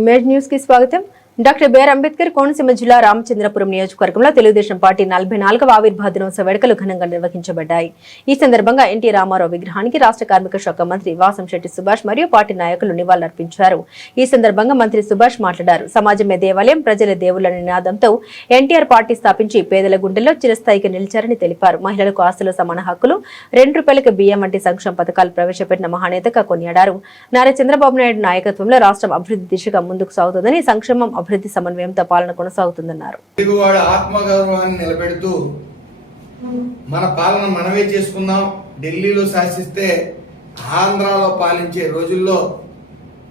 Image news కి స్వాగతం. Doctor BR Ambedkar Konaseema జిల్లా రామచంద్రపురం నియోజకవర్గంలో తెలుగుదేశం పార్టీ 44వ ఆవిర్భావ దినోత్సవ వేడుకలు ఘనంగా నిర్వహించబడ్డాయి. ఈ సందర్భంగా ఎన్టీ రామారావు విగ్రహానికి రాష్ట్ర కార్మిక శాఖ మంత్రి వాసంశెట్టి సుభాష్ మరియు పార్టీ నాయకులు నివాళులర్పించారు. ఈ సందర్భంగా మంత్రి సుభాష్ మాట్లాడారు. సమాజమే దేవాలయం, ప్రజల దేవుళ్ల నినాదంతో ఎన్టీఆర్ పార్టీ స్థాపించి పేదల గుండెల్లో చిరస్థాయిగా నిలిచారని తెలిపారు. మహిళలకు ఆస్తులు సమాన హక్కులు, ₹2 బియ్యం వంటి సంక్షేమ పథకాలు ప్రవేశపెట్టిన మహానేతగా కొనియాడారు. నారా చంద్రబాబు నాయుడు నాయకత్వంలో రాష్ట్రం అభివృద్ధి దిశగా ముందుకు సాగుతుందని, సంక్షేమం అభివృద్ధి సమన్వయంతో పాలన కొనసాగుతుందన్నారు. తెలుగువాడి ఆత్మగౌరవాన్ని నిలబెడుతూ మన పాలన మనమే చేసుకుందాం, ఢిల్లీలో శాసిస్తే ఆంధ్రాలో పాలించే రోజుల్లో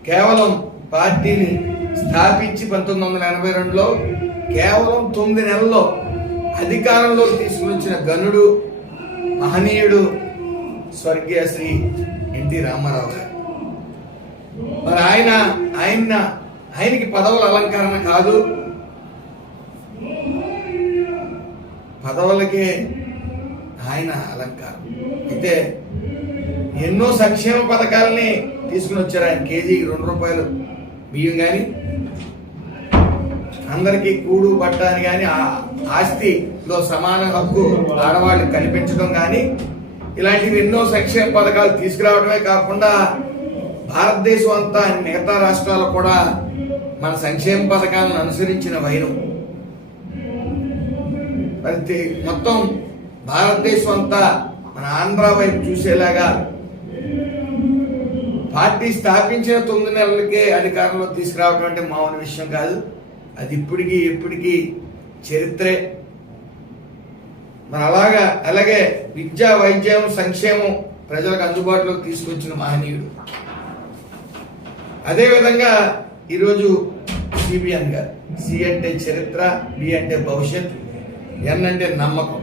కేవలం పార్టీని స్థాపించి 1982లో కేవలం 9 నెలల్లో అధికారంలోకి తీసుకువచ్చిన గనుడు, మహనీయుడు స్వర్గీయ శ్రీ ఎన్టీ రామారావు గారు. మరి ఆయనకి పదవుల అలంకరణ కాదు, పదవులకే ఆయన అలంకారం. అయితే ఎన్నో సంక్షేమ పథకాలని తీసుకుని వచ్చారు ఆయన. కేజీకి ₹2 బియ్యం కానీ, అందరికీ కూడు బట్ట అని కానీ, ఆస్తిలో సమాన హక్కు ఆడవాళ్ళకి కల్పించడం కానీ, ఇలాంటివి ఎన్నో సంక్షేమ పథకాలు తీసుకురావడమే కాకుండా భారతదేశం అంతా మిగతా రాష్ట్రాలు కూడా మన సంక్షేమ పథకాలను అనుసరించిన వైరం. మొత్తం భారతదేశం అంతా మన ఆంధ్ర వైపు చూసేలాగా పార్టీ స్థాపించిన 9 నెలలకే అధికారంలో తీసుకురావడం అంటే మామూలు విషయం కాదు. అది ఎప్పటికీ చరిత్రే. మరి అలాగే విద్య, వైద్యం, సంక్షేమం ప్రజలకు అందుబాటులోకి తీసుకొచ్చిన మహనీయుడు. అదేవిధంగా ఈరోజు సిబిఎన్ గారు, సి అంటే చరిత్ర, బి అంటే భవిష్యత్, ఎన్ అంటే నమ్మకం.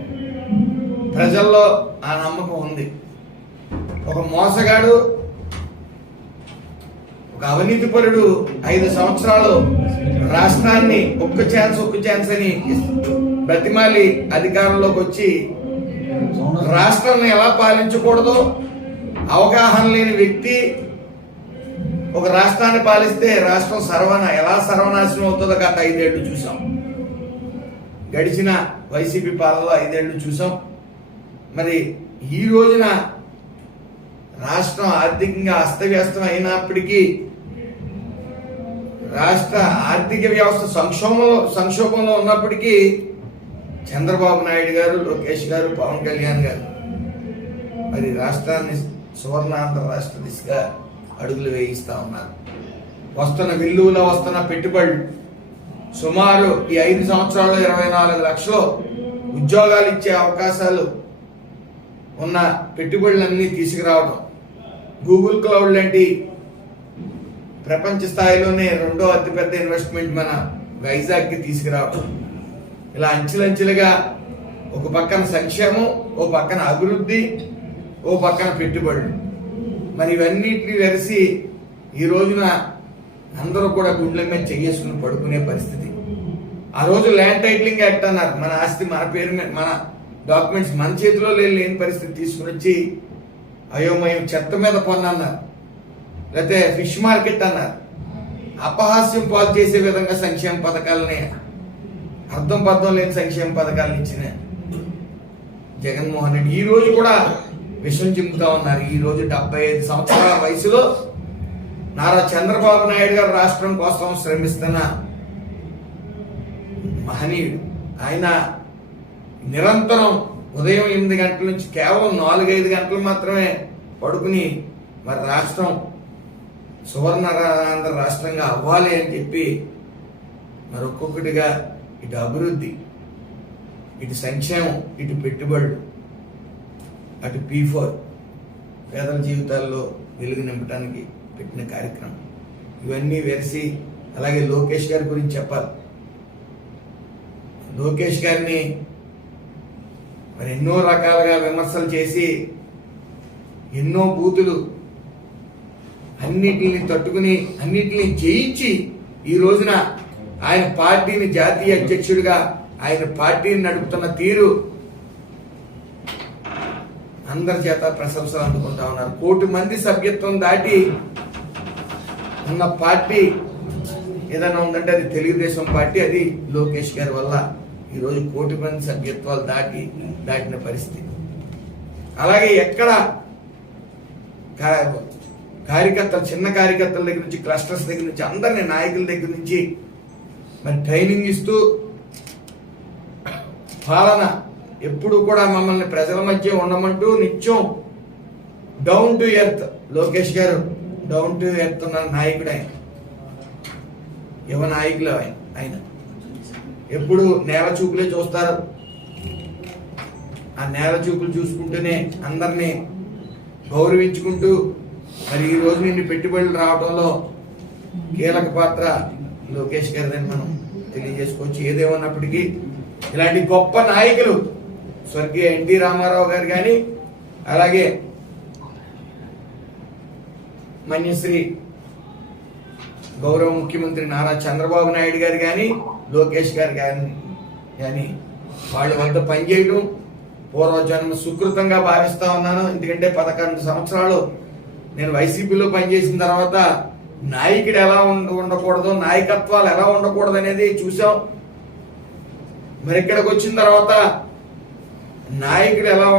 ప్రజల్లో ఆ నమ్మకం ఉంది. ఒక మోసగాడు, ఒక అవినీతిపరుడు 5 సంవత్సరాలు రాష్ట్రాన్ని ఒక్క ఛాన్స్ అని బ్రతిమాలి అధికారంలోకి వచ్చి రాష్ట్రాన్ని ఎలా పాలించకూడదో అవగాహన లేని వ్యక్తి ఒక రాష్ట్రాన్ని పాలిస్తే రాష్ట్రం ఎలా సర్వనాశనం అవుతుందో గత 5 ఏళ్లు చూసాం. గడిచిన వైసీపీ పాలనలో 5 ఏళ్లు చూసాం. మరి ఈ రోజున రాష్ట్రం ఆర్థికంగా అస్తవ్యస్తం అయినప్పటికీ, రాష్ట్ర ఆర్థిక వ్యవస్థ సంక్షోభంలో ఉన్నప్పటికీ చంద్రబాబు నాయుడు గారు, లోకేష్ గారు, పవన్ కళ్యాణ్ గారు మరి రాష్ట్రాన్ని సువర్ణాంధ్ర రాష్ట్ర దిశగా అడుగులు వేయిస్తా ఉన్నారు. వస్తున్న పెట్టుబడులు సుమారు ఈ 5 సంవత్సరాల్లో 24 లక్షలు ఉద్యోగాలు ఇచ్చే అవకాశాలు ఉన్న పెట్టుబడులన్నీ తీసుకురావడం, గూగుల్ క్లౌడ్ లాంటి ప్రపంచ స్థాయిలోనే 2వ అతిపెద్ద ఇన్వెస్ట్మెంట్ మన వైజాగ్కి తీసుకురావడం, ఇలా అంచెలంచెలుగా ఒక పక్కన సంక్షేమం, ఓ పక్కన అభివృద్ధి, ఓ పక్కన పెట్టుబడులు. మరి ఇవన్నిటిని వెలిసి ఈ రోజున అందరూ కూడా గుండెల మీద చెయ్యేసుకుని పడుకునే పరిస్థితి. ఆ రోజు ల్యాండ్ టైటిలింగ్ యాక్ట్ అన్నారు. మన ఆస్తి మన పేరు మీద, మన డాక్యుమెంట్స్ మన చేతిలో లేని పరిస్థితి తీసుకుని వచ్చి అయోమయం చెత్త మీద పన్ను, లేకపోతే ఫిష్ మార్కెట్ అన్నారు. అపహాస్యం పాలు చేసే విధంగా సంక్షేమ పథకాలని, అర్థం లేని సంక్షేమ పథకాలను ఇచ్చిన జగన్మోహన్ రెడ్డి ఈ రోజు కూడా విషం చిమ్ముతా ఉన్నారు. ఈ రోజు 75 సంవత్సరాల వయసులో నారా చంద్రబాబు నాయుడు గారు రాష్ట్రం కోసం శ్రమిస్తున్న మహనీయుడు. ఆయన నిరంతరం ఉదయం 8 గంటల నుంచి కేవలం 4-5 గంటలు మాత్రమే పడుకుని మరి రాష్ట్రం సువర్ణాంధ్ర రాష్ట్రంగా అవ్వాలి అని చెప్పి మరి ఒక్కొక్కటిగా ఇటు అభివృద్ధి, ఇటు సంక్షేమం, ఇటు పెట్టుబడులు, అటు P4 పేదల జీవితాల్లో వెలుగు నింపడానికి పెట్టిన కార్యక్రమం. ఇవన్నీ వెరిసి అలాగే లోకేష్ గారి గురించి చెప్పాలి. లోకేష్ గారిని మరి ఎన్నో రకాలుగా విమర్శలు చేసి ఎన్నో బూతులు అన్నిటిని తట్టుకుని అన్నిటిని జయించి ఈ రోజున ఆయన పార్టీని జాతీయ అధ్యక్షుడిగా ఆయన పార్టీని నడుపుతున్న తీరు అందరి చేత ప్రశంసలు అందుకుంటా ఉన్నారు. 1 కోటి మంది సభ్యత్వం దాటి ఉన్న పార్టీ ఏదైనా ఉందంటే అది తెలుగుదేశం పార్టీ, అది లోకేష్ గారి వల్ల ఈరోజు 1 కోటి మంది సభ్యత్వాలు దాటిన పరిస్థితి. అలాగే ఎక్కడ కార్యకర్తలు, చిన్న కార్యకర్తల దగ్గర నుంచి, క్లస్టర్స్ దగ్గర నుంచి, అందరినీ నాయకుల దగ్గర నుంచి మరి ట్రైనింగ్ ఇస్తూ పాలన ఎప్పుడు కూడా మమ్మల్ని ప్రజల మధ్య ఉండమంటూ నిత్యం డౌన్ టు ఎర్త్, లోకేష్ గారు డౌన్ టు ఎర్త్ ఉన్న నాయకుడు ఆయన, యువ నాయకులు ఆయన ఎప్పుడు నేల చూపులే చూస్తారు. ఆ నేల చూపులు చూసుకుంటూనే అందరినీ గౌరవించుకుంటూ మరి ఈ రోజు నుండి పెట్టుబడులు రావడంలో కీలక పాత్ర లోకేష్ గారిదని మనం తెలియజేసుకోవచ్చు. ఏదేమన్నప్పటికీ ఇలాంటి గొప్ప నాయకులు స్వర్గీయ ఎన్టీ రామారావు గారు కానీ, అలాగే మన్యశ్రీ గౌరవ ముఖ్యమంత్రి నారా చంద్రబాబు నాయుడు గారు కానీ, లోకేష్ గారు కానీ వాళ్ళ వద్ద పనిచేయడం పూర్వజన్మ సుకృతంగా భావిస్తా ఉన్నాను. ఎందుకంటే 11 సంవత్సరాలు నేను వైసీపీలో పనిచేసిన తర్వాత నాయకుడు ఎలా ఉండకూడదు, నాయకత్వాలు ఎలా ఉండకూడదు అనేది చూసాం. మరి ఇక్కడికి వచ్చిన తర్వాత నాయకుడు ఎలా